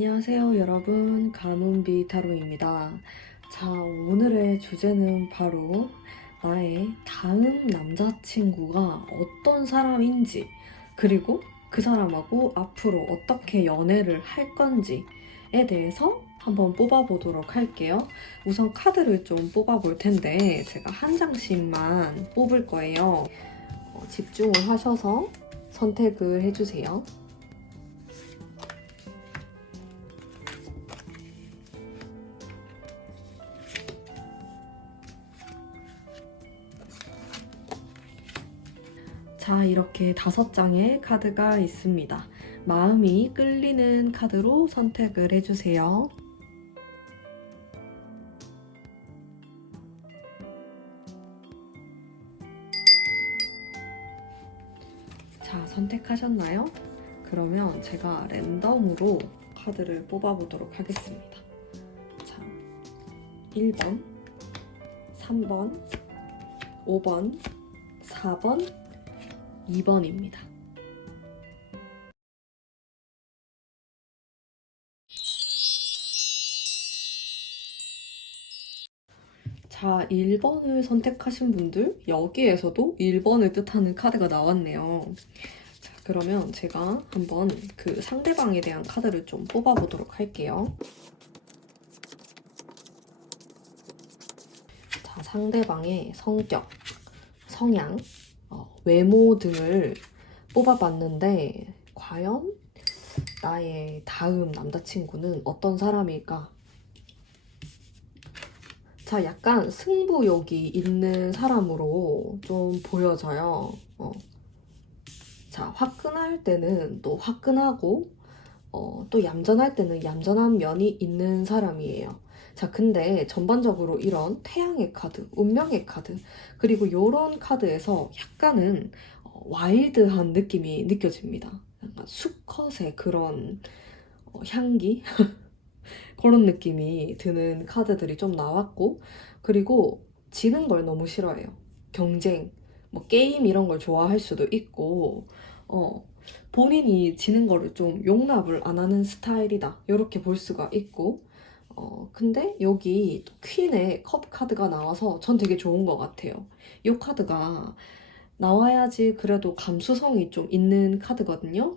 안녕하세요, 여러분. 가문비 타로입니다. 자, 오늘의 주제는 바로 나의 다음 남자친구가 어떤 사람인지, 그리고 그 사람하고 앞으로 어떻게 연애를 할 건지에 대해서 한번 뽑아보도록 할게요. 우선 카드를 좀 뽑아볼 텐데, 제가 한 장씩만 뽑을 거예요. 집중을 하셔서 선택을 해주세요. 자, 이렇게 5장의 카드가 있습니다. 마음이 끌리는 카드로 선택을 해주세요. 자, 선택하셨나요? 그러면 제가 랜덤으로 카드를 뽑아보도록 하겠습니다. 자, 1번, 3번, 5번, 4번, 2번입니다. 자, 1번을 선택하신 분들, 여기에서도 1번을 뜻하는 카드가 나왔네요. 자, 그러면 제가 한번 그 상대방에 대한 카드를 좀 뽑아보도록 할게요. 자, 상대방의 성격, 성향, 외모 등을 뽑아봤는데 과연 나의 다음 남자친구는 어떤 사람일까? 자, 약간 승부욕이 있는 사람으로 좀 보여져요. 자, 화끈할 때는 또 화끈하고 또 얌전할 때는 얌전한 면이 있는 사람이에요. 자, 근데 전반적으로 이런 태양의 카드, 운명의 카드, 그리고 이런 카드에서 약간은 와일드한 느낌이 느껴집니다. 약간 수컷의 그런 향기? 그런 느낌이 드는 카드들이 좀 나왔고, 그리고 지는 걸 너무 싫어해요. 경쟁, 뭐 게임 이런 걸 좋아할 수도 있고, 어, 본인이 지는 거를 좀 용납을 안 하는 스타일이다. 이렇게 볼 수가 있고, 근데 여기 또 퀸의 컵 카드가 나와서 전 되게 좋은 것 같아요. 이 카드가 나와야지 그래도 감수성이 좀 있는 카드거든요.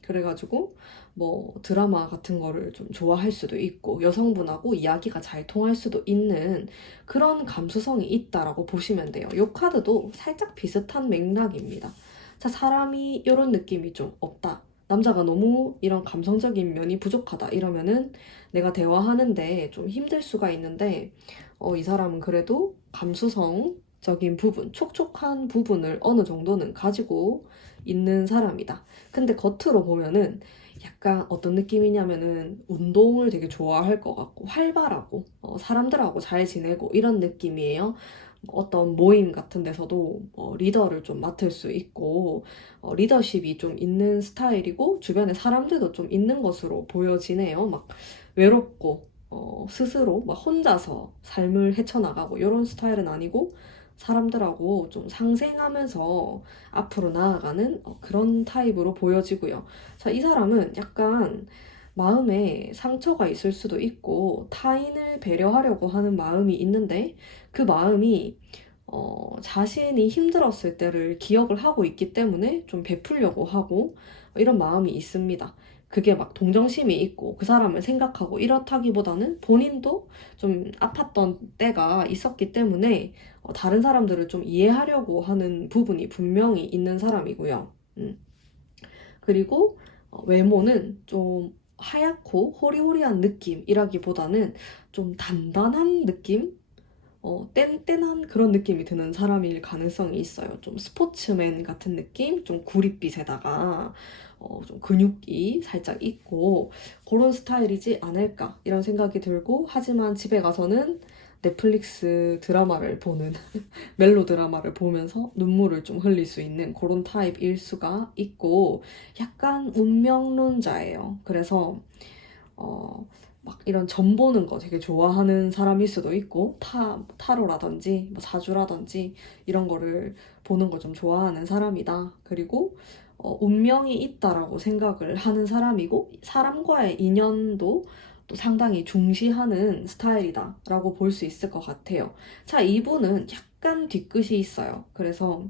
그래가지고 뭐 드라마 같은 거를 좀 좋아할 수도 있고 여성분하고 이야기가 잘 통할 수도 있는 그런 감수성이 있다라고 보시면 돼요. 이 카드도 살짝 비슷한 맥락입니다. 자, 사람이 이런 느낌이 좀 없다. 남자가 너무 이런 감성적인 면이 부족하다 이러면은 내가 대화하는데 좀 힘들 수가 있는데 이 사람은 그래도 감수성적인 부분, 촉촉한 부분을 어느 정도는 가지고 있는 사람이다. 근데 겉으로 보면은 약간 어떤 느낌이냐면은 운동을 되게 좋아할 것 같고 활발하고 사람들하고 잘 지내고 이런 느낌이에요. 어떤 모임 같은 데서도 리더를 좀 맡을 수 있고 리더십이 좀 있는 스타일이고 주변에 사람들도 좀 있는 것으로 보여지네요. 막 외롭고 스스로 막 혼자서 삶을 헤쳐나가고 이런 스타일은 아니고 사람들하고 좀 상생하면서 앞으로 나아가는 그런 타입으로 보여지고요. 자, 이 사람은 약간 마음에 상처가 있을 수도 있고 타인을 배려하려고 하는 마음이 있는데 그 마음이 자신이 힘들었을 때를 기억을 하고 있기 때문에 좀 베풀려고 하고 이런 마음이 있습니다. 그게 막 동정심이 있고 그 사람을 생각하고 이렇다기보다는 본인도 좀 아팠던 때가 있었기 때문에 다른 사람들을 좀 이해하려고 하는 부분이 분명히 있는 사람이고요. 그리고 외모는 좀 하얗고 호리호리한 느낌이라기보다는 좀 단단한 느낌? 뗀뗀한 그런 느낌이 드는 사람일 가능성이 있어요. 좀 스포츠맨 같은 느낌? 좀 구릿빛에다가 좀 근육이 살짝 있고 그런 스타일이지 않을까 이런 생각이 들고 하지만 집에 가서는 넷플릭스 드라마를 보는 멜로 드라마를 보면서 눈물을 좀 흘릴 수 있는 그런 타입일 수가 있고 약간 운명론자예요. 그래서 막 이런 점 보는 거 되게 좋아하는 사람일 수도 있고 타로라든지 뭐 사주라든지 이런 거를 보는 걸 좀 좋아하는 사람이다. 그리고 운명이 있다라고 생각을 하는 사람이고 사람과의 인연도 또 상당히 중시하는 스타일이다 라고 볼 수 있을 것 같아요. 자, 이분은 약간 뒤끝이 있어요. 그래서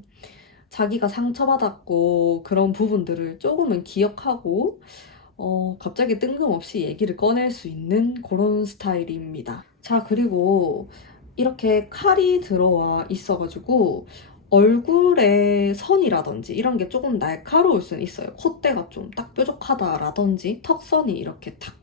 자기가 상처받았고 그런 부분들을 조금은 기억하고 갑자기 뜬금없이 얘기를 꺼낼 수 있는 그런 스타일입니다. 자, 그리고 이렇게 칼이 들어와 있어가지고 얼굴에 선이라든지 이런 게 조금 날카로울 수는 있어요. 콧대가 좀 딱 뾰족하다라든지 턱선이 이렇게 탁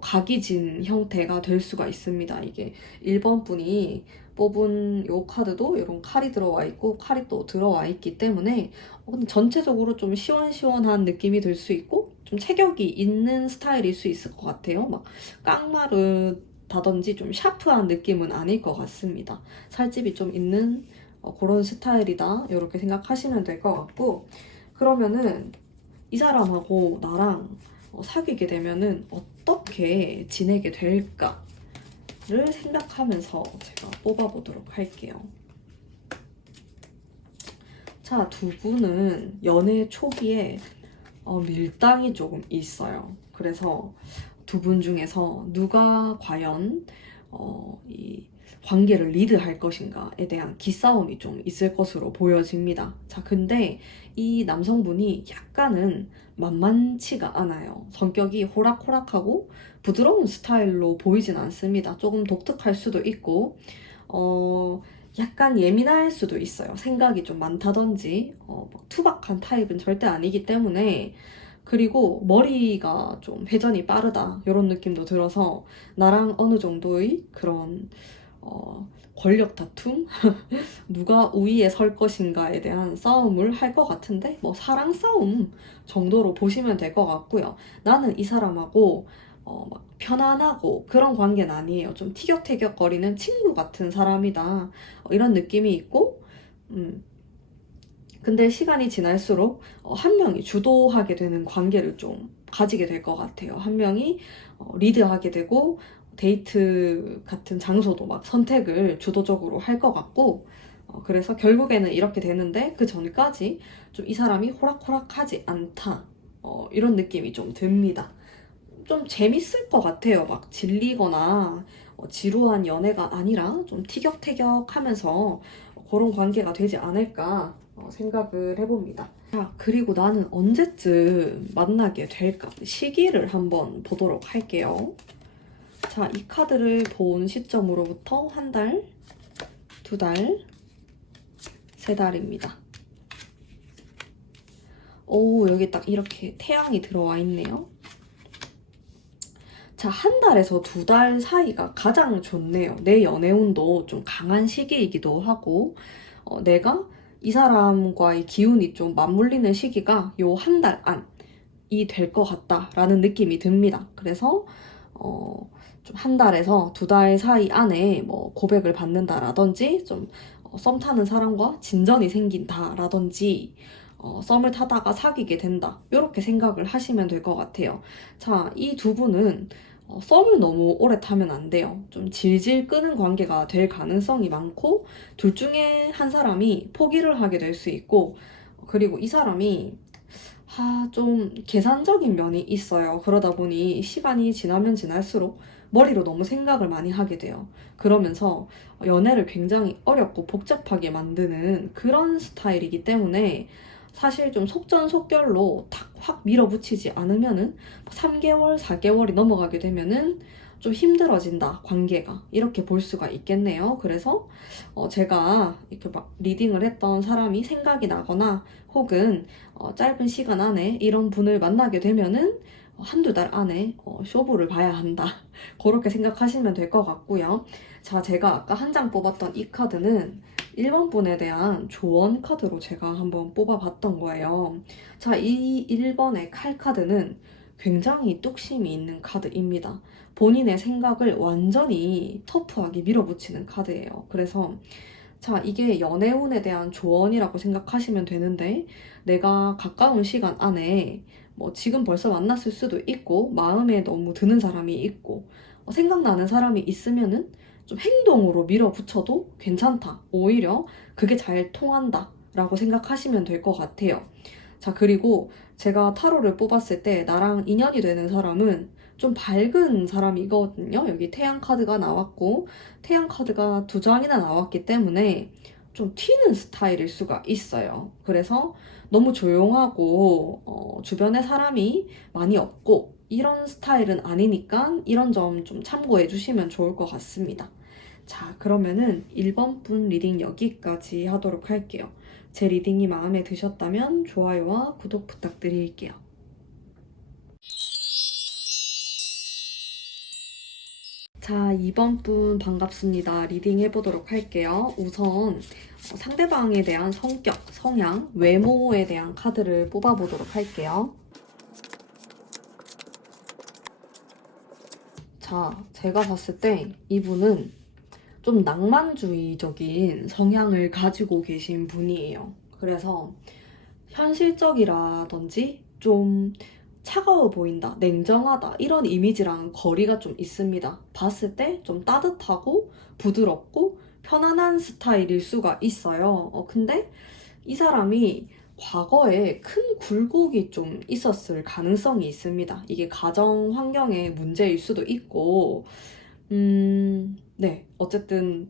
각이 진 형태가 될 수가 있습니다. 이게 1번 분이 뽑은 요 카드도 이런 칼이 들어와 있고 칼이 또 들어와 있기 때문에 근데 전체적으로 좀 시원시원한 느낌이 들 수 있고 좀 체격이 있는 스타일일 수 있을 것 같아요. 막 깡마르다든지 좀 샤프한 느낌은 아닐 것 같습니다. 살집이 좀 있는 그런 스타일이다 이렇게 생각하시면 될 것 같고 그러면은 이 사람하고 나랑 사귀게 되면은 어떻게 지내게 될까를 생각하면서 제가 뽑아보도록 할게요. 자, 두 분은 연애 초기에 밀당이 조금 있어요. 그래서 두 분 중에서 누가 과연 이 관계를 리드할 것인가에 대한 기싸움이 좀 있을 것으로 보여집니다. 자, 근데 이 남성분이 약간은 만만치가 않아요. 성격이 호락호락하고 부드러운 스타일로 보이진 않습니다. 조금 독특할 수도 있고, 약간 예민할 수도 있어요. 생각이 좀 많다든지, 투박한 타입은 절대 아니기 때문에, 그리고 머리가 좀 회전이 빠르다 이런 느낌도 들어서 나랑 어느 정도의 그런 권력 다툼? 누가 우위에 설 것인가에 대한 싸움을 할 것 같은데 뭐 사랑 싸움 정도로 보시면 될 것 같고요. 나는 이 사람하고 막 편안하고 그런 관계는 아니에요. 좀 티격태격거리는 친구 같은 사람이다. 이런 느낌이 있고 근데 시간이 지날수록 한 명이 주도하게 되는 관계를 좀 가지게 될 것 같아요. 한 명이 리드하게 되고 데이트 같은 장소도 막 선택을 주도적으로 할 것 같고 그래서 결국에는 이렇게 되는데 그 전까지 좀 이 사람이 호락호락하지 않다 이런 느낌이 좀 듭니다. 좀 재밌을 것 같아요. 막 질리거나 지루한 연애가 아니라 좀 티격태격하면서 그런 관계가 되지 않을까 생각을 해봅니다. 자, 그리고 나는 언제쯤 만나게 될까? 시기를 한번 보도록 할게요. 자, 이 카드를 본 시점으로부터 한 달, 두 달, 세 달입니다. 오, 여기 딱 이렇게 태양이 들어와 있네요. 자, 한 달에서 두 달 사이가 가장 좋네요. 내 연애운도 좀 강한 시기이기도 하고, 내가 이 사람과의 기운이 좀 맞물리는 시기가 요 한 달 안이 될 것 같다라는 느낌이 듭니다. 그래서, 좀 한 달에서 두 달 사이 안에 뭐 고백을 받는다라든지, 좀 썸 타는 사람과 진전이 생긴다라든지, 썸을 타다가 사귀게 된다. 이렇게 생각을 하시면 될 것 같아요. 자, 이 두 분은 썸을 너무 오래 타면 안 돼요. 좀 질질 끄는 관계가 될 가능성이 많고 둘 중에 한 사람이 포기를 하게 될 수 있고 그리고 이 사람이 좀 계산적인 면이 있어요. 그러다 보니 시간이 지나면 지날수록 머리로 너무 생각을 많이 하게 돼요. 그러면서 연애를 굉장히 어렵고 복잡하게 만드는 그런 스타일이기 때문에 사실 좀 속전속결로 탁 확 밀어붙이지 않으면은 3개월, 4개월이 넘어가게 되면은 좀 힘들어진다, 관계가. 이렇게 볼 수가 있겠네요. 그래서 제가 이렇게 막 리딩을 했던 사람이 생각이 나거나 혹은 짧은 시간 안에 이런 분을 만나게 되면은 한두 달 안에 쇼부를 봐야 한다. 그렇게 생각하시면 될 것 같고요. 자, 제가 아까 한 장 뽑았던 이 카드는 1번 분에 대한 조언 카드로 제가 한번 뽑아봤던 거예요. 자, 이 1번의 칼 카드는 굉장히 뚝심이 있는 카드입니다. 본인의 생각을 완전히 터프하게 밀어붙이는 카드예요. 그래서 자, 이게 연애운에 대한 조언이라고 생각하시면 되는데 내가 가까운 시간 안에 뭐 지금 벌써 만났을 수도 있고 마음에 너무 드는 사람이 있고 생각나는 사람이 있으면은 좀 행동으로 밀어붙여도 괜찮다. 오히려 그게 잘 통한다. 라고 생각하시면 될 것 같아요. 자, 그리고 제가 타로를 뽑았을 때 나랑 인연이 되는 사람은 좀 밝은 사람이거든요. 여기 태양 카드가 나왔고, 태양 카드가 2장이나 나왔기 때문에 좀 튀는 스타일일 수가 있어요. 그래서 너무 조용하고, 주변에 사람이 많이 없고, 이런 스타일은 아니니까 이런 점 좀 참고해 주시면 좋을 것 같습니다. 자, 그러면은 1번 분 리딩 여기까지 하도록 할게요. 제 리딩이 마음에 드셨다면 좋아요와 구독 부탁드릴게요. 자, 2번 분 반갑습니다. 리딩 해보도록 할게요. 우선 상대방에 대한 성격, 성향, 외모에 대한 카드를 뽑아보도록 할게요. 자, 제가 봤을 때 이분은 좀 낭만주의적인 성향을 가지고 계신 분이에요. 그래서 현실적이라든지 좀 차가워 보인다, 냉정하다 이런 이미지랑 거리가 좀 있습니다. 봤을 때 좀 따뜻하고 부드럽고 편안한 스타일일 수가 있어요. 근데 이 사람이 과거에 큰 굴곡이 좀 있었을 가능성이 있습니다. 이게 가정 환경의 문제일 수도 있고, 네, 어쨌든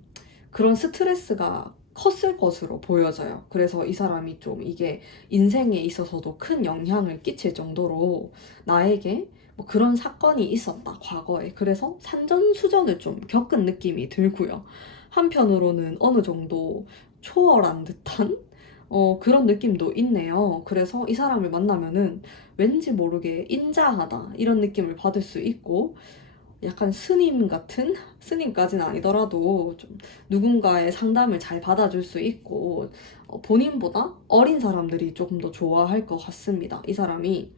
그런 스트레스가 컸을 것으로 보여져요. 그래서 이 사람이 좀 이게 인생에 있어서도 큰 영향을 끼칠 정도로 나에게 뭐 그런 사건이 있었다, 과거에. 그래서 산전수전을 좀 겪은 느낌이 들고요. 한편으로는 어느 정도 초월한 듯한 그런 느낌도 있네요. 그래서 이 사람을 만나면은 왠지 모르게 인자하다, 이런 느낌을 받을 수 있고, 약간 스님 같은? 스님까지는 아니더라도 좀 누군가의 상담을 잘 받아줄 수 있고, 본인보다 어린 사람들이 조금 더 좋아할 것 같습니다. 이 사람이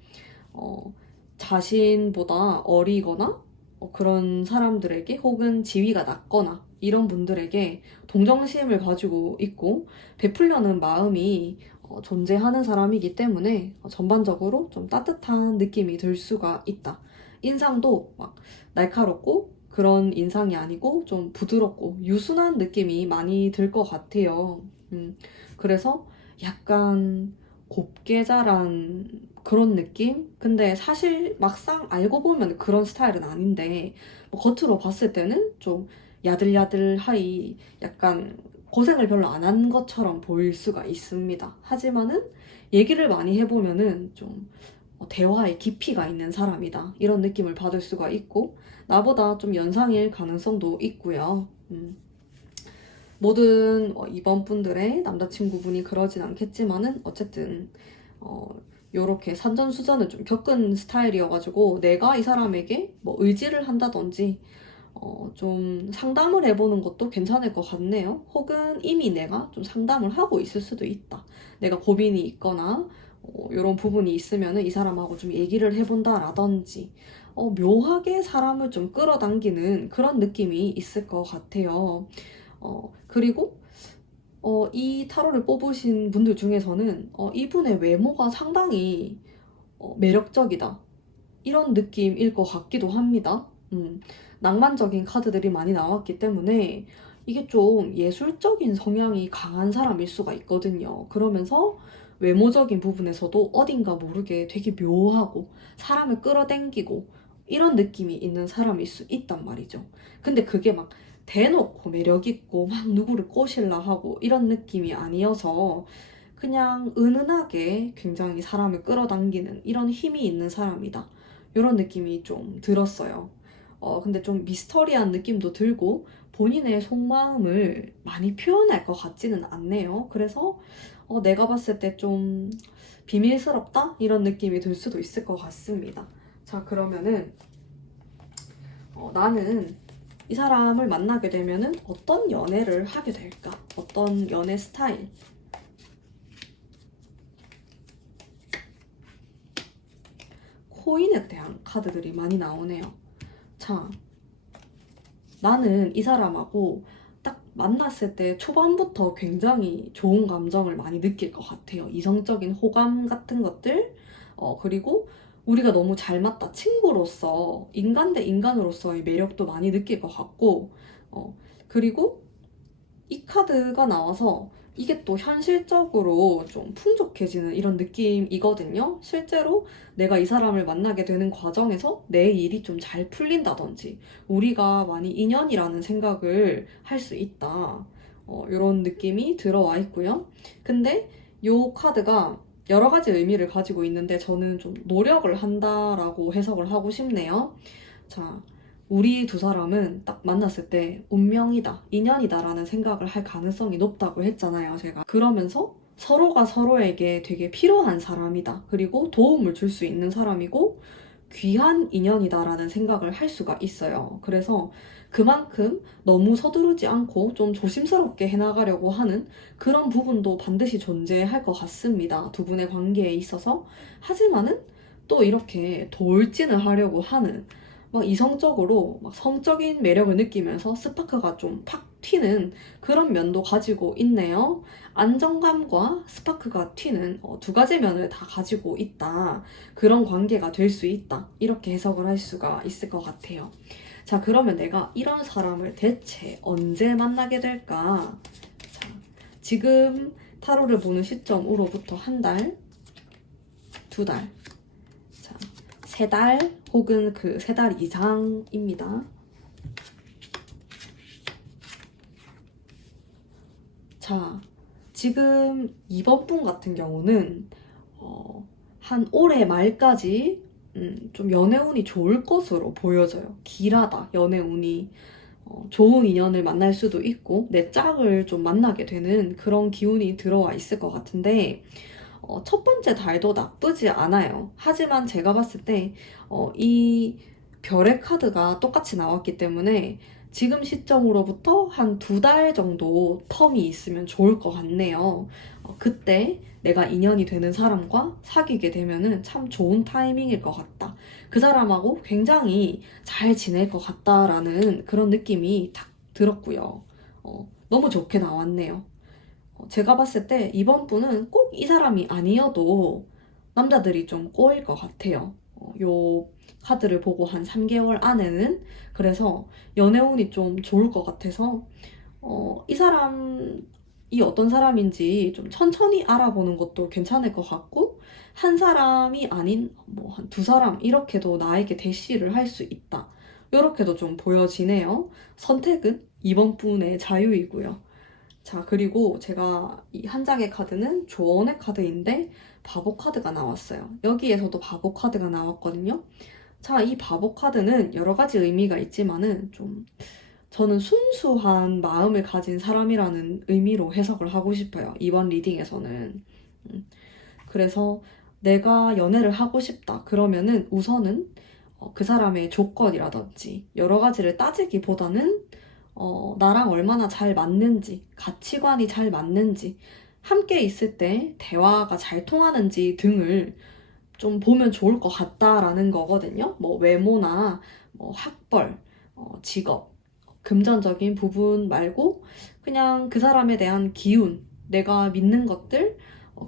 자신보다 어리거나 그런 사람들에게, 혹은 지위가 낮거나 이런 분들에게 동정심을 가지고 있고 베풀려는 마음이 존재하는 사람이기 때문에 전반적으로 좀 따뜻한 느낌이 들 수가 있다. 인상도 막 날카롭고 그런 인상이 아니고 좀 부드럽고 유순한 느낌이 많이 들 것 같아요. 그래서 약간 곱게 자란 그런 느낌? 근데 사실 막상 알고 보면 그런 스타일은 아닌데, 뭐 겉으로 봤을 때는 좀 야들야들하이 약간 고생을 별로 안 한 것처럼 보일 수가 있습니다. 하지만은 얘기를 많이 해보면은 좀 대화에 깊이가 있는 사람이다, 이런 느낌을 받을 수가 있고, 나보다 좀 연상일 가능성도 있고요. 모든 이번 분들의 남자친구분이 그러진 않겠지만은 어쨌든 요렇게 산전수전을 좀 겪은 스타일이어가지고 내가 이 사람에게 뭐 의지를 한다든지 좀 상담을 해보는 것도 괜찮을 것 같네요. 혹은 이미 내가 좀 상담을 하고 있을 수도 있다. 내가 고민이 있거나 이런 부분이 있으면은 이 사람하고 좀 얘기를 해본다라든지, 묘하게 사람을 좀 끌어당기는 그런 느낌이 있을 것 같아요. 그리고 이 타로를 뽑으신 분들 중에서는 이분의 외모가 상당히 매력적이다, 이런 느낌일 것 같기도 합니다. 낭만적인 카드들이 많이 나왔기 때문에 이게 좀 예술적인 성향이 강한 사람일 수가 있거든요. 그러면서 외모적인 부분에서도 어딘가 모르게 되게 묘하고 사람을 끌어당기고 이런 느낌이 있는 사람일 수 있단 말이죠. 근데 그게 막 대놓고 매력있고 막 누구를 꼬실라 하고 이런 느낌이 아니어서 그냥 은은하게 굉장히 사람을 끌어당기는 이런 힘이 있는 사람이다, 이런 느낌이 좀 들었어요. 근데 좀 미스터리한 느낌도 들고 본인의 속마음을 많이 표현할 것 같지는 않네요. 그래서 내가 봤을 때 좀 비밀스럽다, 이런 느낌이 들 수도 있을 것 같습니다. 자, 그러면은 나는 이 사람을 만나게 되면은 어떤 연애를 하게 될까? 어떤 연애 스타일? 코인에 대한 카드들이 많이 나오네요. 자, 나는 이 사람하고 딱 만났을 때 초반부터 굉장히 좋은 감정을 많이 느낄 것 같아요. 이성적인 호감 같은 것들, 그리고 우리가 너무 잘 맞다, 친구로서, 인간 대 인간으로서의 매력도 많이 느낄 것 같고, 그리고 이 카드가 나와서 이게 또 현실적으로 좀 풍족해지는 이런 느낌이거든요. 실제로 내가 이 사람을 만나게 되는 과정에서 내 일이 좀 잘 풀린다든지 우리가 많이 인연이라는 생각을 할 수 있다. 이런 느낌이 들어와 있고요. 근데 이 카드가 여러 가지 의미를 가지고 있는데 저는 좀 노력을 한다라고 해석을 하고 싶네요. 자, 우리 두 사람은 딱 만났을 때 운명이다, 인연이다라는 생각을 할 가능성이 높다고 했잖아요, 제가. 그러면서 서로가 서로에게 되게 필요한 사람이다. 그리고 도움을 줄 수 있는 사람이고 귀한 인연이다라는 생각을 할 수가 있어요. 그래서 그만큼 너무 서두르지 않고 좀 조심스럽게 해나가려고 하는 그런 부분도 반드시 존재할 것 같습니다. 두 분의 관계에 있어서. 하지만은 또 이렇게 돌진을 하려고 하는 막 이성적으로 막 성적인 매력을 느끼면서 스파크가 좀 팍 튀는 그런 면도 가지고 있네요. 안정감과 스파크가 튀는 두 가지 면을 다 가지고 있다. 그런 관계가 될 수 있다. 이렇게 해석을 할 수가 있을 것 같아요. 자, 그러면 내가 이런 사람을 대체 언제 만나게 될까? 자, 지금 타로를 보는 시점으로부터 한 달, 두 달, 자, 세 달 혹은 그 세 달 이상입니다. 자, 지금 이번 분 같은 경우는 한 올해 말까지 좀 연애운이 좋을 것으로 보여져요. 길하다, 연애운이. 좋은 인연을 만날 수도 있고 내 짝을 좀 만나게 되는 그런 기운이 들어와 있을 것 같은데 첫 번째 달도 나쁘지 않아요. 하지만 제가 봤을 때 이 별의 카드가 똑같이 나왔기 때문에 지금 시점으로부터 한 두 달 정도 텀이 있으면 좋을 것 같네요. 그때 내가 인연이 되는 사람과 사귀게 되면은 참 좋은 타이밍일 것 같다. 그 사람하고 굉장히 잘 지낼 것 같다라는 그런 느낌이 딱 들었고요. 너무 좋게 나왔네요. 제가 봤을 때 이번 분은 꼭 이 사람이 아니어도 남자들이 좀 꼬일 것 같아요. 요 카드를 보고 한 3개월 안에는. 그래서 연애운이 좀 좋을 것 같아서 이 사람이 어떤 사람인지 좀 천천히 알아보는 것도 괜찮을 것 같고 한 사람이 아닌 뭐 한 두 사람 이렇게도 나에게 대시를 할 수 있다. 이렇게도 좀 보여지네요. 선택은 이번 분의 자유이고요. 자, 그리고 제가 이 한 장의 카드는 조언의 카드인데 바보 카드가 나왔어요. 여기에서도 바보 카드가 나왔거든요. 자, 이 바보 카드는 여러 가지 의미가 있지만은 좀 저는 순수한 마음을 가진 사람이라는 의미로 해석을 하고 싶어요. 이번 리딩에서는. 그래서 내가 연애를 하고 싶다. 그러면은 우선은 그 사람의 조건이라든지 여러 가지를 따지기보다는 나랑 얼마나 잘 맞는지, 가치관이 잘 맞는지, 함께 있을 때 대화가 잘 통하는지 등을 좀 보면 좋을 것 같다라는 거거든요. 뭐 외모나 뭐 학벌, 직업, 금전적인 부분 말고 그냥 그 사람에 대한 기운, 내가 믿는 것들,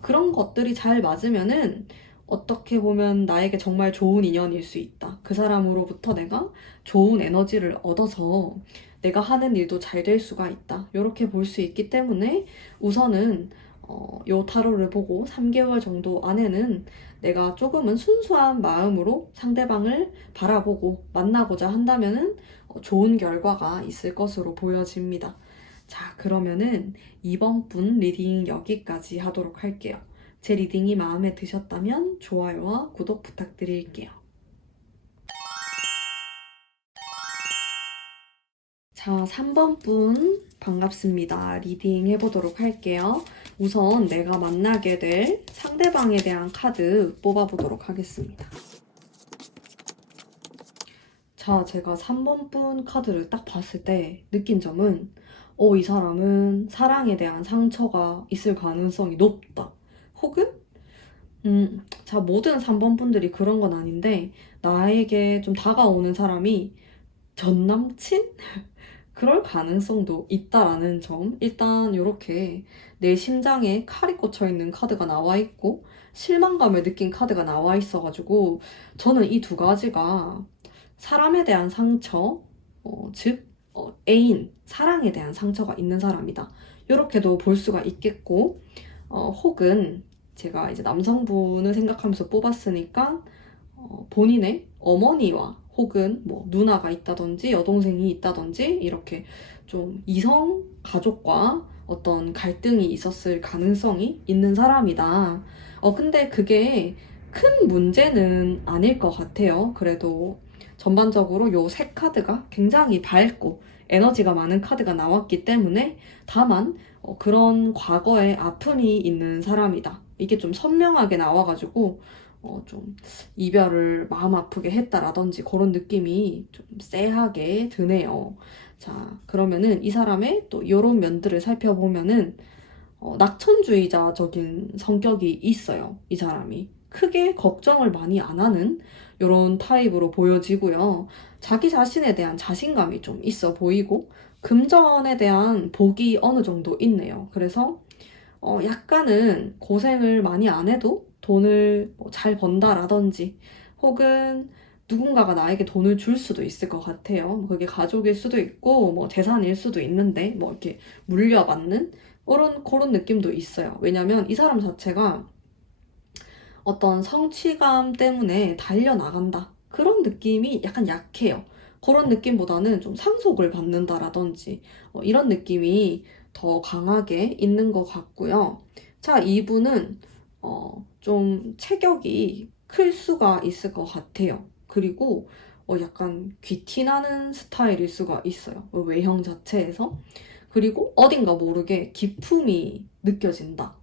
그런 것들이 잘 맞으면은 어떻게 보면 나에게 정말 좋은 인연일 수 있다. 그 사람으로부터 내가 좋은 에너지를 얻어서 내가 하는 일도 잘 될 수가 있다. 이렇게 볼 수 있기 때문에 우선은 요 타로를 보고 3개월 정도 안에는 내가 조금은 순수한 마음으로 상대방을 바라보고 만나고자 한다면은 좋은 결과가 있을 것으로 보여집니다. 자, 그러면은 이번 분 리딩 여기까지 하도록 할게요. 제 리딩이 마음에 드셨다면 좋아요와 구독 부탁드릴게요. 자, 3번 분 반갑습니다. 리딩 해보도록 할게요. 우선 내가 만나게 될 상대방에 대한 카드 뽑아보도록 하겠습니다. 자, 제가 3번 분 카드를 딱 봤을 때 느낀 점은 이 사람은 사랑에 대한 상처가 있을 가능성이 높다. 혹은 자, 모든 3번 분들이 그런 건 아닌데 나에게 좀 다가오는 사람이 전 남친? 그럴 가능성도 있다라는 점. 일단 이렇게 내 심장에 칼이 꽂혀 있는 카드가 나와 있고 실망감을 느낀 카드가 나와 있어가지고 저는 이 두 가지가 사람에 대한 상처, 즉 애인, 사랑에 대한 상처가 있는 사람이다. 이렇게도 볼 수가 있겠고, 혹은 제가 이제 남성분을 생각하면서 뽑았으니까 본인의 어머니와 혹은 뭐 누나가 있다든지 여동생이 있다든지 이렇게 좀 이성 가족과 어떤 갈등이 있었을 가능성이 있는 사람이다. 근데 그게 큰 문제는 아닐 것 같아요. 그래도 전반적으로 요 세 카드가 굉장히 밝고 에너지가 많은 카드가 나왔기 때문에 다만 그런 과거에 아픔이 있는 사람이다. 이게 좀 선명하게 나와가지고 좀 이별을 마음 아프게 했다라든지 그런 느낌이 좀 쎄하게 드네요. 자, 그러면은 이 사람의 또 이런 면들을 살펴보면은 낙천주의자적인 성격이 있어요. 이 사람이. 크게 걱정을 많이 안 하는 이런 타입으로 보여지고요. 자기 자신에 대한 자신감이 좀 있어 보이고 금전에 대한 복이 어느 정도 있네요. 그래서 약간은 고생을 많이 안 해도 돈을 뭐잘 번다라든지 혹은 누군가가 나에게 돈을 줄 수도 있을 것 같아요. 그게 가족일 수도 있고 뭐 재산일 수도 있는데 뭐 이렇게 물려받는 그런 느낌도 있어요. 왜냐면 이 사람 자체가 어떤 성취감 때문에 달려나간다. 그런 느낌이 약간 약해요. 그런 느낌보다는 좀 상속을 받는다라든지 이런 느낌이 더 강하게 있는 것 같고요. 자, 이분은 좀 체격이 클 수가 있을 것 같아요. 그리고 약간 귀티나는 스타일일 수가 있어요. 외형 자체에서. 그리고 어딘가 모르게 기품이 느껴진다.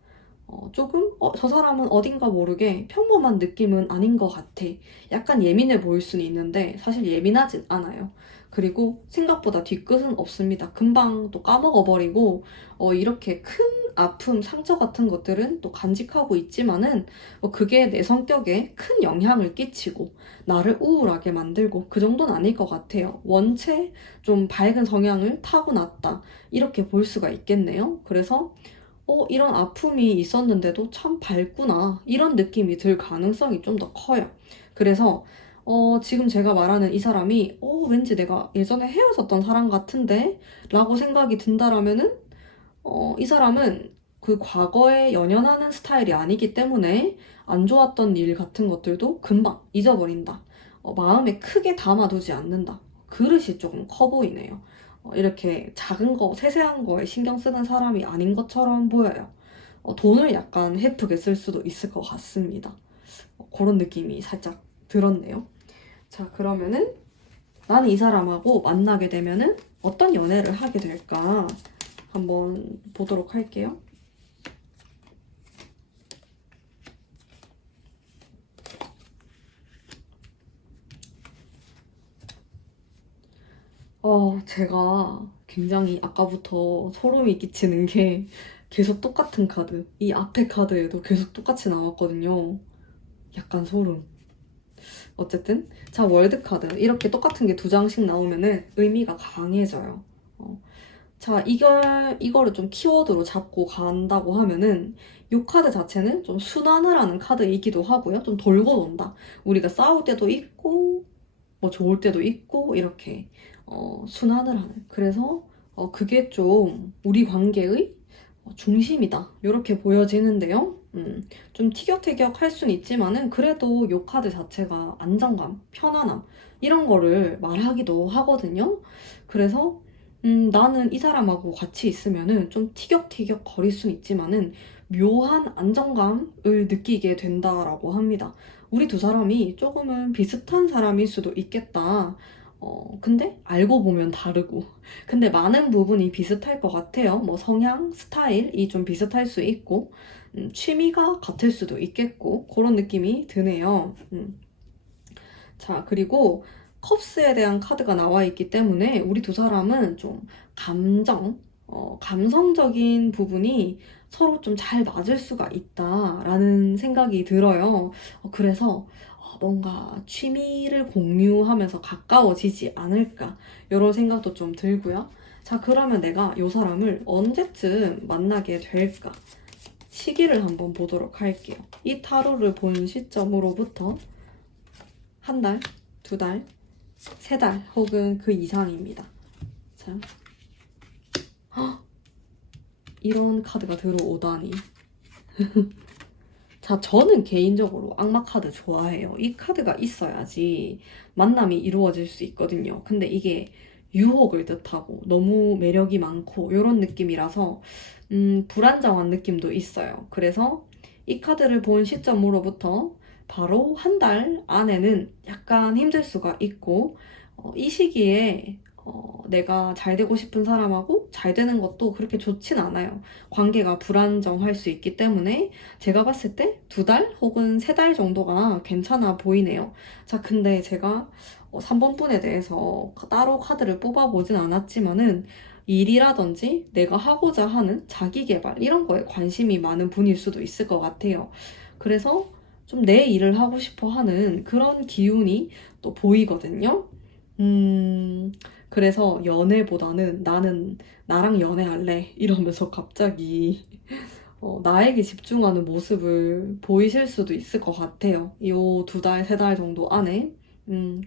조금, 저 사람은 어딘가 모르게 평범한 느낌은 아닌 것 같아. 약간 예민해 보일 수는 있는데, 사실 예민하진 않아요. 그리고 생각보다 뒤끝은 없습니다. 금방 또 까먹어버리고, 이렇게 큰 아픔, 상처 같은 것들은 또 간직하고 있지만은, 그게 내 성격에 큰 영향을 끼치고, 나를 우울하게 만들고, 그 정도는 아닐 것 같아요. 원체 좀 밝은 성향을 타고났다. 이렇게 볼 수가 있겠네요. 그래서, 이런 아픔이 있었는데도 참 밝구나. 이런 느낌이 들 가능성이 좀 더 커요. 그래서, 지금 제가 말하는 이 사람이, 왠지 내가 예전에 헤어졌던 사람 같은데? 라고 생각이 든다라면은, 이 사람은 그 과거에 연연하는 스타일이 아니기 때문에 안 좋았던 일 같은 것들도 금방 잊어버린다. 마음에 크게 담아두지 않는다. 그릇이 조금 커 보이네요. 이렇게 작은 거, 세세한 거에 신경 쓰는 사람이 아닌 것처럼 보여요. 돈을 약간 헤프게 쓸 수도 있을 것 같습니다. 그런 느낌이 살짝 들었네요. 자, 그러면은 나는 이 사람하고 만나게 되면은 어떤 연애를 하게 될까? 한번 보도록 할게요. 제가 굉장히 아까부터 소름이 끼치는 게 계속 똑같은 카드. 이 앞에 카드에도 계속 똑같이 나왔거든요. 약간 소름. 어쨌든 자, 월드 카드 이렇게 똑같은 게 두 장씩 나오면은 의미가 강해져요. 자, 이거를 좀 키워드로 잡고 간다고 하면은 이 카드 자체는 좀 순환을 하는 카드이기도 하고요. 좀 돌고 돈다. 우리가 싸울 때도 있고 뭐 좋을 때도 있고 이렇게 순환을 하는. 그래서 그게 좀 우리 관계의 중심이다. 이렇게 보여지는데요. 좀 티격태격 할 수는 있지만은 그래도 이 카드 자체가 안정감, 편안함 이런 거를 말하기도 하거든요. 그래서 나는 이 사람하고 같이 있으면은 좀 티격태격 거릴 수는 있지만은 묘한 안정감을 느끼게 된다라고 합니다. 우리 두 사람이 조금은 비슷한 사람일 수도 있겠다. 근데 알고 보면 다르고. 근데 많은 부분이 비슷할 것 같아요. 뭐 성향, 스타일이 좀 비슷할 수 있고, 취미가 같을 수도 있겠고, 그런 느낌이 드네요. 자, 그리고 컵스에 대한 카드가 나와 있기 때문에 우리 두 사람은 좀 감성적인 부분이 서로 좀 잘 맞을 수가 있다라는 생각이 들어요. 그래서 뭔가 취미를 공유하면서 가까워지지 않을까 이런 생각도 좀 들고요. 자, 그러면 내가 이 사람을 언제쯤 만나게 될까? 시기를 한번 보도록 할게요. 이 타로를 본 시점으로부터 한 달, 두 달, 세 달 혹은 그 이상입니다. 자, 이런 카드가 들어오다니. 자, 저는 개인적으로 악마 카드 좋아해요. 이 카드가 있어야지 만남이 이루어질 수 있거든요. 근데 이게 유혹을 뜻하고 너무 매력이 많고 이런 느낌이라서 불안정한 느낌도 있어요. 그래서 이 카드를 본 시점으로부터 바로 한 달 안에는 약간 힘들 수가 있고 이 시기에 내가 잘 되고 싶은 사람하고 잘 되는 것도 그렇게 좋진 않아요. 관계가 불안정할 수 있기 때문에 제가 봤을 때 2달 혹은 3달 정도가 괜찮아 보이네요. 자, 근데 제가 3번 분에 대해서 따로 카드를 뽑아보진 않았지만은 일이라든지 내가 하고자 하는 자기 개발 이런 거에 관심이 많은 분일 수도 있을 것 같아요. 그래서 좀 내 일을 하고 싶어 하는 그런 기운이 또 보이거든요. 그래서 연애보다는 나는 나랑 연애할래 이러면서 갑자기 나에게 집중하는 모습을 보이실 수도 있을 것 같아요. 요 2달, 3달 정도 안에.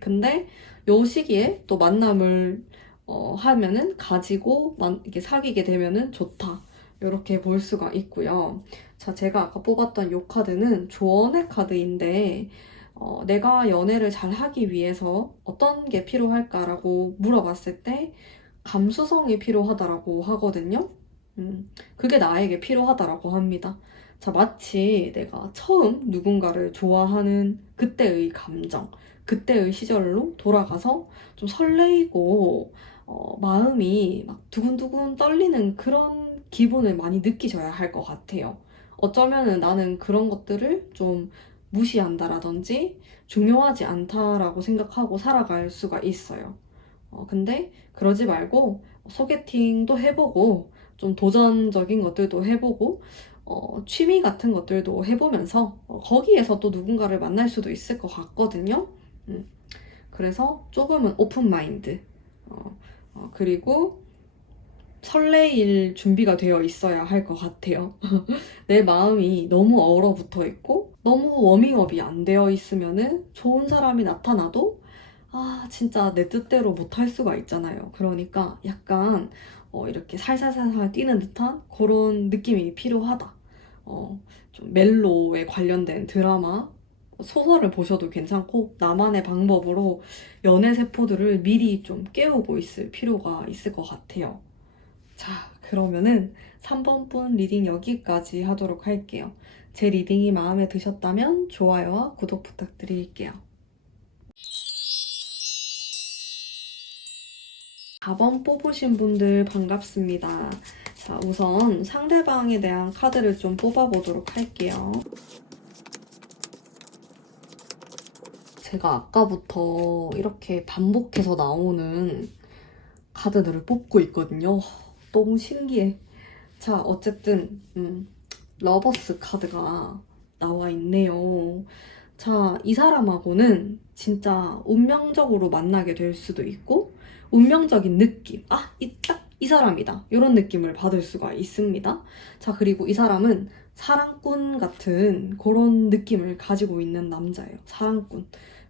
근데 요 시기에 또 만남을 하면은 가지고 이렇게 사귀게 되면은 좋다. 이렇게 볼 수가 있고요. 자, 제가 아까 뽑았던 요 카드는 조언의 카드인데 내가 연애를 잘 하기 위해서 어떤 게 필요할까라고 물어봤을 때 감수성이 필요하다라고 하거든요. 그게 나에게 필요하다라고 합니다. 자, 마치 내가 처음 누군가를 좋아하는 그때의 감정, 그때의 시절로 돌아가서 좀 설레이고 마음이 막 두근두근 떨리는 그런 기분을 많이 느끼셔야 할 것 같아요. 어쩌면은 나는 그런 것들을 좀 무시한다라든지 중요하지 않다라고 생각하고 살아갈 수가 있어요. 근데 그러지 말고 소개팅도 해보고 좀 도전적인 것들도 해보고 취미 같은 것들도 해보면서 거기에서 또 누군가를 만날 수도 있을 것 같거든요. 그래서 조금은 오픈 마인드 그리고 설레일 준비가 되어 있어야 할 것 같아요. 내 마음이 너무 얼어붙어 있고 너무 워밍업이 안 되어 있으면은 좋은 사람이 나타나도 진짜 내 뜻대로 못할 수가 있잖아요. 그러니까 약간 이렇게 살살살살 뛰는 듯한 그런 느낌이 필요하다. 좀 멜로에 관련된 드라마, 소설을 보셔도 괜찮고 나만의 방법으로 연애 세포들을 미리 좀 깨우고 있을 필요가 있을 것 같아요. 자, 그러면은 3번 분 리딩 여기까지 하도록 할게요. 제 리딩이 마음에 드셨다면 좋아요와 구독 부탁드릴게요. 4번 뽑으신 분들 반갑습니다. 자, 우선 상대방에 대한 카드를 좀 뽑아보도록 할게요. 제가 아까부터 이렇게 반복해서 나오는 카드들을 뽑고 있거든요. 너무 신기해. 자, 어쨌든 러버스 카드가 나와 있네요. 자, 이 사람하고는 진짜 운명적으로 만나게 될 수도 있고 운명적인 느낌, 딱 이 사람이다 이런 느낌을 받을 수가 있습니다. 자, 그리고 이 사람은 사랑꾼 같은 그런 느낌을 가지고 있는 남자예요. 사랑꾼.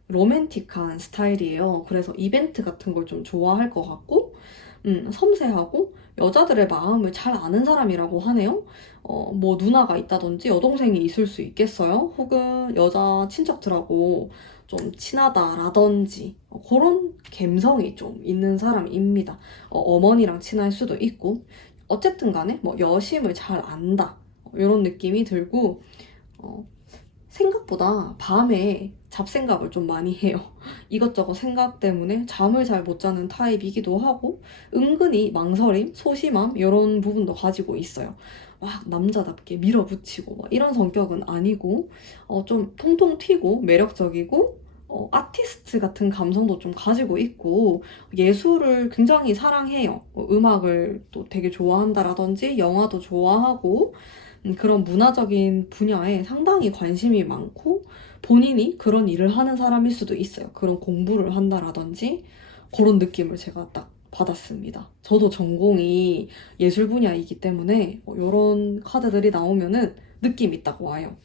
로맨틱한 스타일이에요. 그래서 이벤트 같은 걸 좀 좋아할 것 같고 섬세하고 여자들의 마음을 잘 아는 사람이라고 하네요. 뭐 누나가 있다든지 여동생이 있을 수 있겠어요? 혹은 여자 친척들하고 좀 친하다라든지 그런 감성이 좀 있는 사람입니다. 어머니랑 친할 수도 있고 어쨌든 간에 뭐 여심을 잘 안다 이런 느낌이 들고 생각보다 밤에 잡생각을 좀 많이 해요. 이것저것 생각 때문에 잠을 잘 못 자는 타입이기도 하고 은근히 망설임, 소심함 이런 부분도 가지고 있어요. 막 남자답게 밀어붙이고 막 이런 성격은 아니고 좀 통통 튀고 매력적이고 아티스트 같은 감성도 좀 가지고 있고 예술을 굉장히 사랑해요. 음악을 또 되게 좋아한다라든지 영화도 좋아하고 그런 문화적인 분야에 상당히 관심이 많고 본인이 그런 일을 하는 사람일 수도 있어요. 그런 공부를 한다라든지 그런 느낌을 제가 딱 받았습니다. 저도 전공이 예술 분야이기 때문에 이런 카드들이 나오면은 느낌이 딱 와요.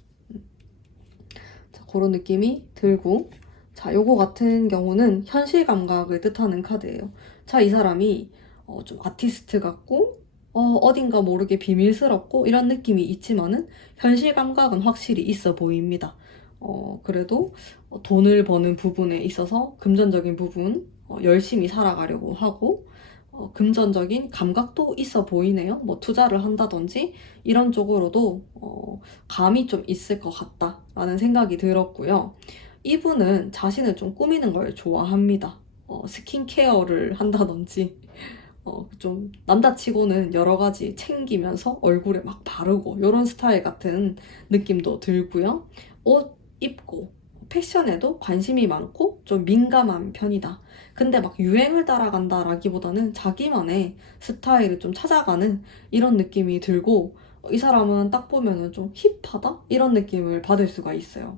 자, 그런 느낌이 들고 자, 요거 같은 경우는 현실 감각을 뜻하는 카드예요. 자, 이 사람이 좀 아티스트 같고 어딘가 모르게 비밀스럽고 이런 느낌이 있지만은 현실 감각은 확실히 있어 보입니다. 그래도 돈을 버는 부분에 있어서 금전적인 부분 열심히 살아가려고 하고 금전적인 감각도 있어 보이네요. 뭐 투자를 한다든지 이런 쪽으로도 감이 좀 있을 것 같다라는 생각이 들었고요. 이분은 자신을 좀 꾸미는 걸 좋아합니다. 스킨케어를 한다든지 좀 남자치고는 여러 가지 챙기면서 얼굴에 막 바르고 이런 스타일 같은 느낌도 들고요. 옷 입고 패션에도 관심이 많고 좀 민감한 편이다. 근데 막 유행을 따라간다라기보다는 자기만의 스타일을 좀 찾아가는 이런 느낌이 들고 이 사람은 딱 보면은 좀 힙하다? 이런 느낌을 받을 수가 있어요.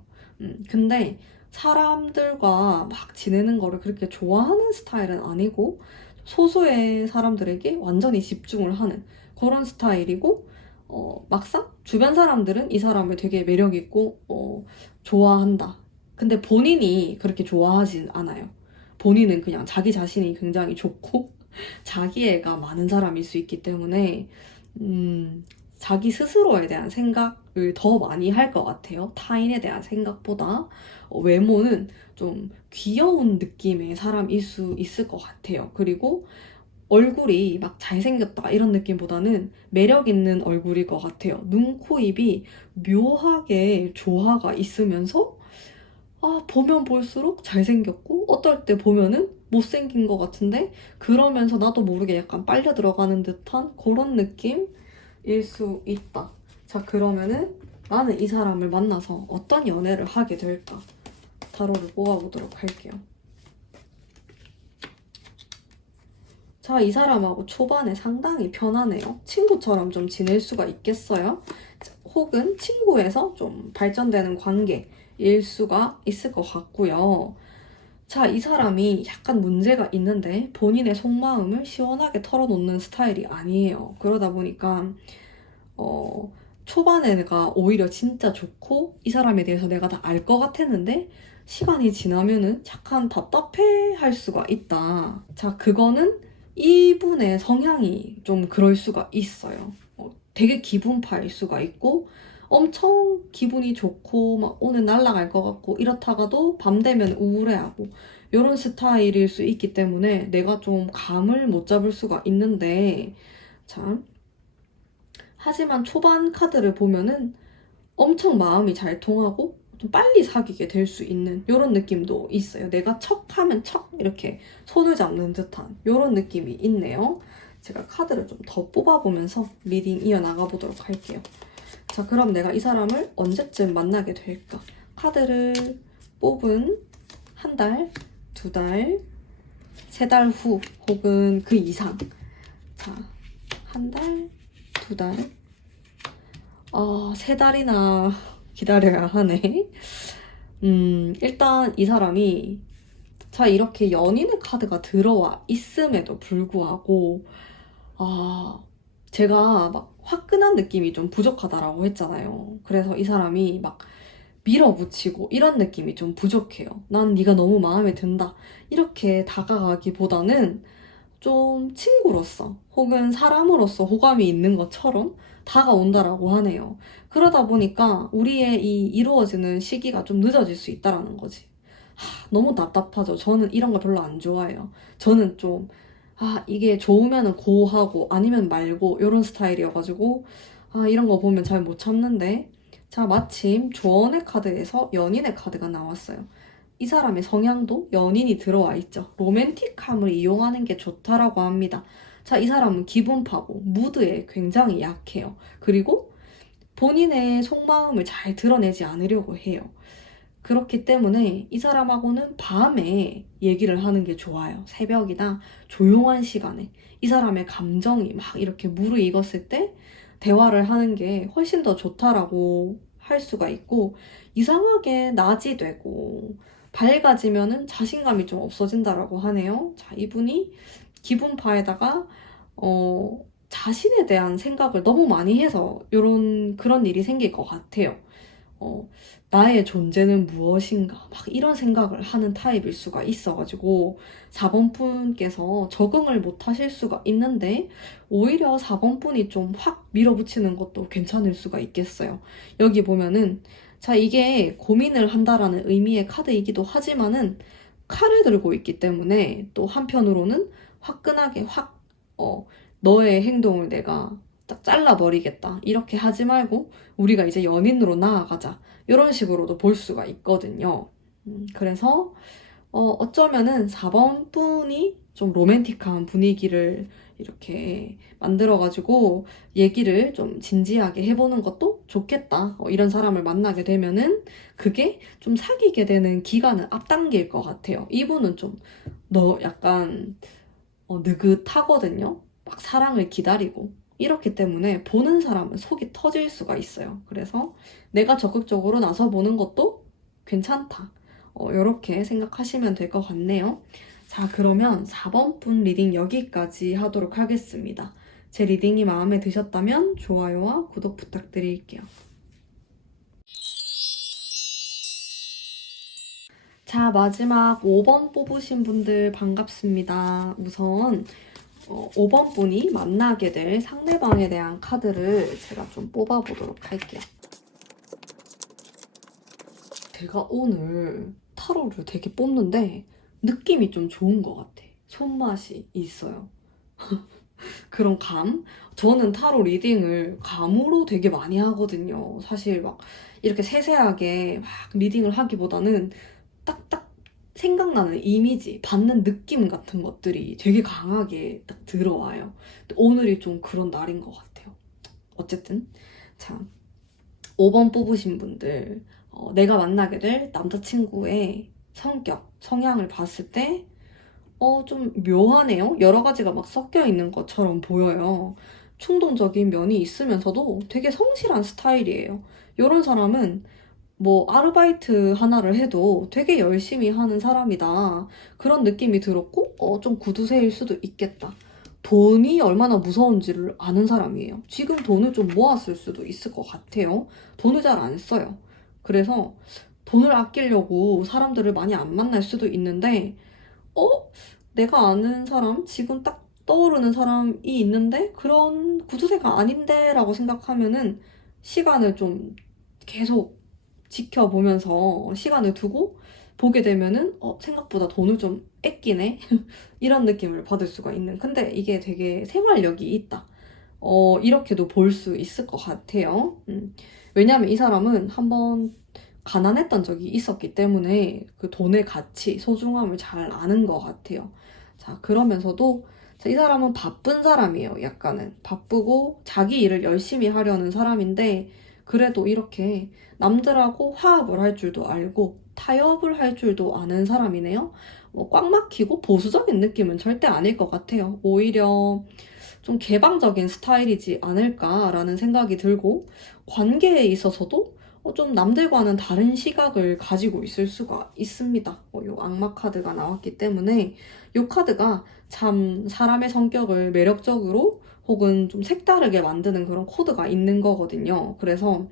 근데 사람들과 막 지내는 거를 그렇게 좋아하는 스타일은 아니고 소수의 사람들에게 완전히 집중을 하는 그런 스타일이고 막상 주변 사람들은 이 사람을 되게 매력있고 좋아한다. 근데 본인이 그렇게 좋아하진 않아요. 본인은 그냥 자기 자신이 굉장히 좋고 자기애가 많은 사람일 수 있기 때문에 자기 스스로에 대한 생각을 더 많이 할 것 같아요. 타인에 대한 생각보다 외모는 좀 귀여운 느낌의 사람일 수 있을 것 같아요. 그리고 얼굴이 막 잘생겼다 이런 느낌보다는 매력 있는 얼굴일 것 같아요. 눈, 코, 입이 묘하게 조화가 있으면서 보면 볼수록 잘생겼고 어떨 때 보면은 못생긴 것 같은데 그러면서 나도 모르게 약간 빨려 들어가는 듯한 그런 느낌일 수 있다. 자, 그러면은 나는 이 사람을 만나서 어떤 연애를 하게 될까? 타로를 뽑아보도록 할게요. 자, 이 사람하고 초반에 상당히 편하네요. 친구처럼 좀 지낼 수가 있겠어요? 혹은 친구에서 좀 발전되는 관계일 수가 있을 것 같고요. 자, 이 사람이 약간 문제가 있는데 본인의 속마음을 시원하게 털어놓는 스타일이 아니에요. 그러다 보니까 초반에 내가 오히려 진짜 좋고 이 사람에 대해서 내가 다 알 것 같았는데 시간이 지나면은 약간 답답해 할 수가 있다. 자, 그거는 이분의 성향이 좀 그럴 수가 있어요. 되게 기분파일 수가 있고 엄청 기분이 좋고 막 오늘 날아갈 것 같고 이렇다가도 밤 되면 우울해하고 이런 스타일일 수 있기 때문에 내가 좀 감을 못 잡을 수가 있는데 참 하지만 초반 카드를 보면은 엄청 마음이 잘 통하고 좀 빨리 사귀게 될 수 있는 이런 느낌도 있어요. 내가 척 하면 척 이렇게 손을 잡는 듯한 이런 느낌이 있네요. 제가 카드를 좀 더 뽑아보면서 리딩 이어나가 보도록 할게요. 자, 그럼 내가 이 사람을 언제쯤 만나게 될까? 카드를 뽑은 한 달, 두 달, 세 달 후 혹은 그 이상. 자, 한 달, 두 달, 세 달이나 기다려야 하네. 일단 이 사람이 자, 이렇게 연인의 카드가 들어와 있음에도 불구하고 제가 막 화끈한 느낌이 좀 부족하다라고 했잖아요. 그래서 이 사람이 막 밀어붙이고 이런 느낌이 좀 부족해요. 난 네가 너무 마음에 든다. 이렇게 다가가기보다는 좀 친구로서 혹은 사람으로서 호감이 있는 것처럼 다가온다라고 하네요. 그러다 보니까 우리의 이 이루어지는 시기가 좀 늦어질 수 있다라는 거지. 너무 답답하죠. 저는 이런 거 별로 안 좋아해요. 저는 좀 이게 좋으면은 고 하고 아니면 말고 이런 스타일이어가지고 이런 거 보면 잘 못 참는데 자, 마침 조언의 카드에서 연인의 카드가 나왔어요. 이 사람의 성향도 연인이 들어와 있죠. 로맨틱함을 이용하는 게 좋다라고 합니다. 자, 이 사람은 기분파고 무드에 굉장히 약해요. 그리고 본인의 속마음을 잘 드러내지 않으려고 해요. 그렇기 때문에 이 사람하고는 밤에 얘기를 하는 게 좋아요. 새벽이나 조용한 시간에 이 사람의 감정이 막 이렇게 무르익었을 때 대화를 하는 게 훨씬 더 좋다라고 할 수가 있고 이상하게 낮이 되고 밝아지면은 자신감이 좀 없어진다라고 하네요. 자, 이분이 기분파에다가 자신에 대한 생각을 너무 많이 해서 그런 일이 생길 것 같아요. 나의 존재는 무엇인가 막 이런 생각을 하는 타입일 수가 있어가지고 4번 분께서 적응을 못 하실 수가 있는데 오히려 4번 분이 좀 확 밀어붙이는 것도 괜찮을 수가 있겠어요. 여기 보면은 자 이게 고민을 한다라는 의미의 카드이기도 하지만은 칼을 들고 있기 때문에 또 한편으로는 화끈하게 너의 행동을 내가 딱 잘라버리겠다 이렇게 하지 말고 우리가 이제 연인으로 나아가자 이런 식으로도 볼 수가 있거든요. 그래서 어쩌면은 4번 분이 좀 로맨틱한 분위기를 이렇게 만들어가지고 얘기를 좀 진지하게 해보는 것도 좋겠다. 이런 사람을 만나게 되면은 그게 좀 사귀게 되는 기간을 앞당길 것 같아요. 이분은 좀 약간 느긋하거든요. 막 사랑을 기다리고. 이렇기 때문에 보는 사람은 속이 터질 수가 있어요. 그래서 내가 적극적으로 나서 보는 것도 괜찮다. 이렇게 생각하시면 될 것 같네요. 자, 그러면 4번 분 리딩 여기까지 하도록 하겠습니다. 제 리딩이 마음에 드셨다면 좋아요와 구독 부탁드릴게요. 자, 마지막 5번 뽑으신 분들 반갑습니다. 우선 5번 분이 만나게 될 상대방에 대한 카드를 제가 좀 뽑아보도록 할게요. 제가 오늘 타로를 되게 뽑는데 느낌이 좀 좋은 것 같아. 손맛이 있어요. 그런 감? 저는 타로 리딩을 감으로 되게 많이 하거든요. 사실 막 이렇게 세세하게 막 리딩을 하기보다는 딱딱 생각나는 이미지, 받는 느낌 같은 것들이 되게 강하게 딱 들어와요. 오늘이 좀 그런 날인 것 같아요. 어쨌든 자, 5번 뽑으신 분들 내가 만나게 될 남자친구의 성격, 성향을 봤을 때 좀 묘하네요. 여러 가지가 막 섞여 있는 것처럼 보여요. 충동적인 면이 있으면서도 되게 성실한 스타일이에요. 이런 사람은 뭐 아르바이트 하나를 해도 되게 열심히 하는 사람이다. 그런 느낌이 들었고 좀 구두쇠일 수도 있겠다. 돈이 얼마나 무서운지를 아는 사람이에요. 지금 돈을 좀 모았을 수도 있을 것 같아요. 돈을 잘 안 써요. 그래서 돈을 아끼려고 사람들을 많이 안 만날 수도 있는데 내가 아는 사람, 지금 딱 떠오르는 사람이 있는데 그런 구두쇠가 아닌데 라고 생각하면은 시간을 좀 계속 지켜보면서 시간을 두고 보게 되면은 생각보다 돈을 좀 아끼네 이런 느낌을 받을 수가 있는. 근데 이게 되게 생활력이 있다. 이렇게도 볼 수 있을 것 같아요. 왜냐하면 이 사람은 한번 가난했던 적이 있었기 때문에 그 돈의 가치, 소중함을 잘 아는 것 같아요. 자, 그러면서도 이 사람은 바쁜 사람이에요. 약간은 바쁘고 자기 일을 열심히 하려는 사람인데 그래도 이렇게 남들하고 화합을 할 줄도 알고 타협을 할 줄도 아는 사람이네요. 꽉 막히고 보수적인 느낌은 절대 아닐 것 같아요. 오히려 좀 개방적인 스타일이지 않을까라는 생각이 들고 관계에 있어서도 좀 남들과는 다른 시각을 가지고 있을 수가 있습니다. 요 악마 카드가 나왔기 때문에 이 카드가 참 사람의 성격을 매력적으로 혹은 좀 색다르게 만드는 그런 코드가 있는 거거든요. 그래서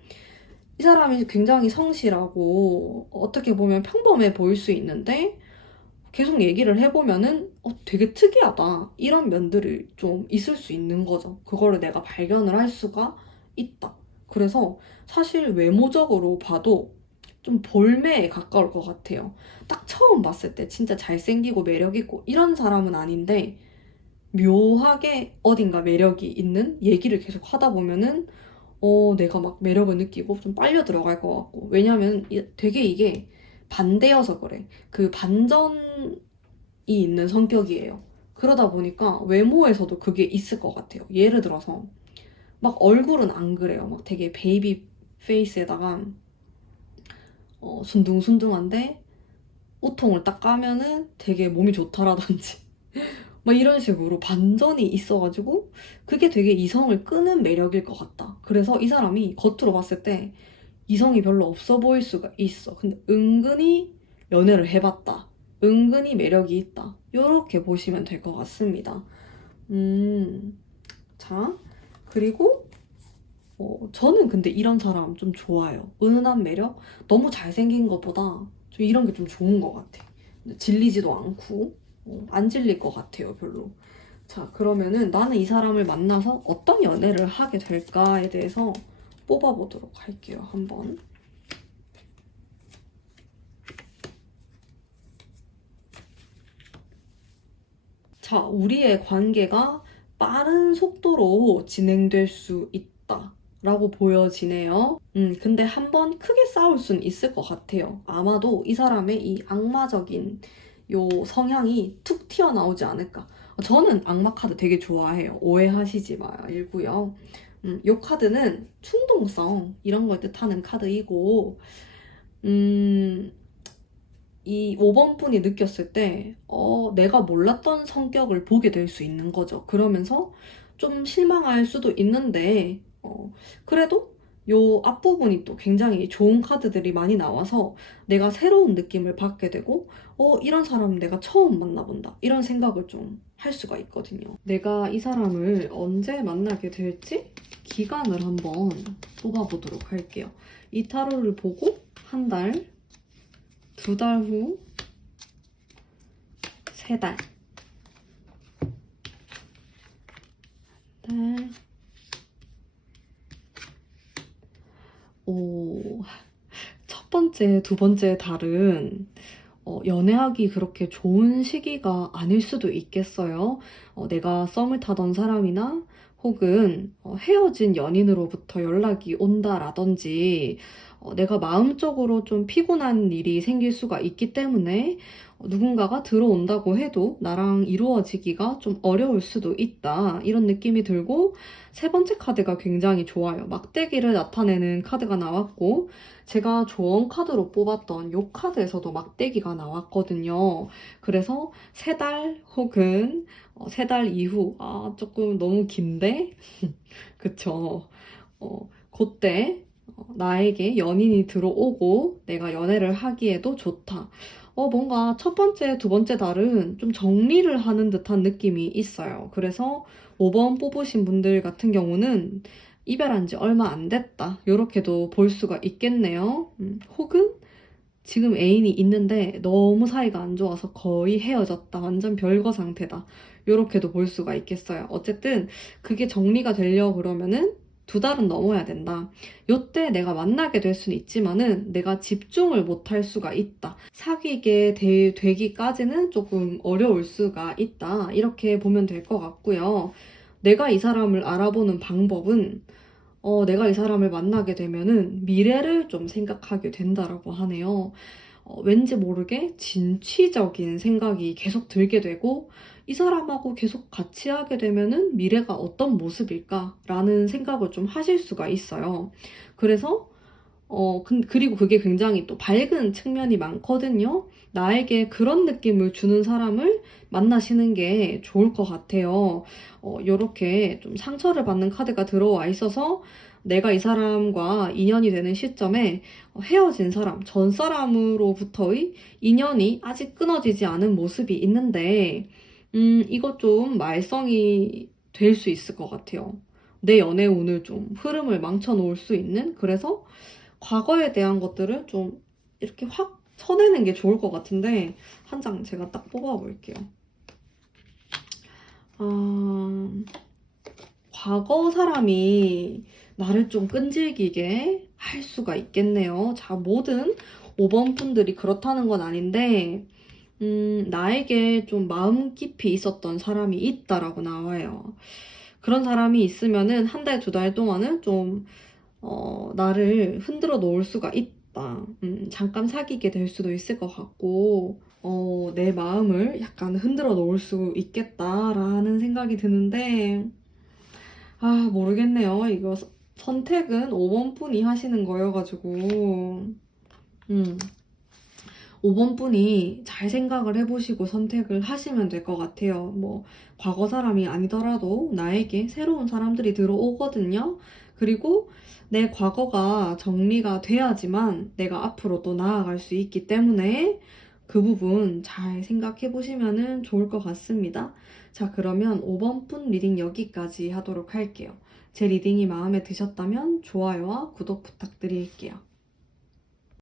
이 사람이 굉장히 성실하고 어떻게 보면 평범해 보일 수 있는데 계속 얘기를 해보면은 되게 특이하다 이런 면들이 좀 있을 수 있는 거죠. 그거를 내가 발견을 할 수가 있다. 그래서 사실 외모적으로 봐도 좀 볼매에 가까울 것 같아요. 딱 처음 봤을 때 진짜 잘생기고 매력있고 이런 사람은 아닌데 묘하게 어딘가 매력이 있는 얘기를 계속 하다 보면은 내가 막 매력을 느끼고 좀 빨려 들어갈 것 같고. 왜냐면 되게 이게 반대여서 그래. 그 반전이 있는 성격이에요. 그러다 보니까 외모에서도 그게 있을 것 같아요. 예를 들어서 막 얼굴은 안 그래요. 막 되게 베이비 페이스에다가 순둥순둥한데 우통을 딱 까면은 되게 몸이 좋다라든지 막 이런 식으로 반전이 있어가지고 그게 되게 이성을 끄는 매력일 것 같다. 그래서 이 사람이 겉으로 봤을 때 이성이 별로 없어 보일 수가 있어. 근데 은근히 연애를 해봤다. 은근히 매력이 있다. 이렇게 보시면 될 것 같습니다. 자, 그리고 저는 근데 이런 사람 좀 좋아요. 은은한 매력? 너무 잘생긴 것보다 좀 이런 게 좀 좋은 것 같아. 질리지도 않고, 안 질릴 것 같아요, 별로. 자, 그러면은 나는 이 사람을 만나서 어떤 연애를 하게 될까에 대해서 뽑아보도록 할게요, 한번. 자, 우리의 관계가 빠른 속도로 진행될 수 있다. 라고 보여지네요. 근데 한번 크게 싸울 순 있을 것 같아요. 아마도 이 사람의 이 악마적인 요 성향이 툭 튀어나오지 않을까. 저는 악마 카드 되게 좋아해요. 오해하시지 말고요. 요 카드는 충동성, 이런 걸 뜻하는 카드이고, 음, 이 5번 분이 느꼈을 때, 내가 몰랐던 성격을 보게 될 수 있는 거죠. 그러면서 좀 실망할 수도 있는데, 그래도 요 앞부분이 또 굉장히 좋은 카드들이 많이 나와서 내가 새로운 느낌을 받게 되고, 이런 사람 내가 처음 만나본다. 이런 생각을 좀 할 수가 있거든요. 내가 이 사람을 언제 만나게 될지 기간을 한번 뽑아보도록 할게요. 이 타로를 보고 한 달, 2달 후, 3달. 달. 오, 첫 번째, 두 번째 달은 연애하기 그렇게 좋은 시기가 아닐 수도 있겠어요. 내가 썸을 타던 사람이나 혹은 헤어진 연인으로부터 연락이 온다라든지 내가 마음적으로 좀 피곤한 일이 생길 수가 있기 때문에 누군가가 들어온다고 해도 나랑 이루어지기가 좀 어려울 수도 있다. 이런 느낌이 들고 세 번째 카드가 굉장히 좋아요. 막대기를 나타내는 카드가 나왔고 제가 조언 카드로 뽑았던 요 카드에서도 막대기가 나왔거든요. 그래서 3달 혹은 3달 이후 조금 너무 긴데? 그쵸. 그때 나에게 연인이 들어오고 내가 연애를 하기에도 좋다. 뭔가 첫 번째, 두 번째 달은 좀 정리를 하는 듯한 느낌이 있어요. 그래서 5번 뽑으신 분들 같은 경우는 이별한 지 얼마 안 됐다. 이렇게도 볼 수가 있겠네요. 혹은 지금 애인이 있는데 너무 사이가 안 좋아서 거의 헤어졌다. 완전 별거 상태다. 이렇게도 볼 수가 있겠어요. 어쨌든 그게 정리가 되려고 그러면은 2달은 넘어야 된다. 요때 내가 만나게 될 수는 있지만은 내가 집중을 못 할 수가 있다. 사귀게 되기까지는 조금 어려울 수가 있다. 이렇게 보면 될 것 같고요. 내가 이 사람을 알아보는 방법은 내가 이 사람을 만나게 되면은 미래를 좀 생각하게 된다라고 하네요. 왠지 모르게 진취적인 생각이 계속 들게 되고 이 사람하고 계속 같이 하게 되면은 미래가 어떤 모습일까라는 생각을 좀 하실 수가 있어요. 그래서 그리고 그게 굉장히 또 밝은 측면이 많거든요. 나에게 그런 느낌을 주는 사람을 만나시는 게 좋을 것 같아요. 요렇게 좀 상처를 받는 카드가 들어와 있어서 내가 이 사람과 인연이 되는 시점에 헤어진 사람, 전 사람으로부터의 인연이 아직 끊어지지 않은 모습이 있는데, 이거 좀 말썽이 될 수 있을 것 같아요. 내 연애 운을 좀 흐름을 망쳐놓을 수 있는? 그래서 과거에 대한 것들을 좀 이렇게 확 쳐내는 게 좋을 것 같은데 한 장 제가 딱 뽑아볼게요. 과거 사람이 나를 좀 끈질기게 할 수가 있겠네요. 자, 모든 5번 분들이 그렇다는 건 아닌데 나에게 좀 마음 깊이 있었던 사람이 있다라고 나와요. 그런 사람이 있으면은 한 달, 2달 동안은 좀 나를 흔들어 놓을 수가 있다. 잠깐 사귀게 될 수도 있을 것 같고, 내 마음을 약간 흔들어 놓을 수 있겠다라는 생각이 드는데, 모르겠네요. 이거 선택은 5번 분이 하시는 거여가지고, 음, 5번 분이 잘 생각을 해보시고 선택을 하시면 될 것 같아요. 뭐, 과거 사람이 아니더라도 나에게 새로운 사람들이 들어오거든요. 그리고 내 과거가 정리가 돼야지만 내가 앞으로 또 나아갈 수 있기 때문에 그 부분 잘 생각해 보시면 좋을 것 같습니다. 자, 그러면 5번 분 리딩 여기까지 하도록 할게요. 제 리딩이 마음에 드셨다면 좋아요와 구독 부탁드릴게요.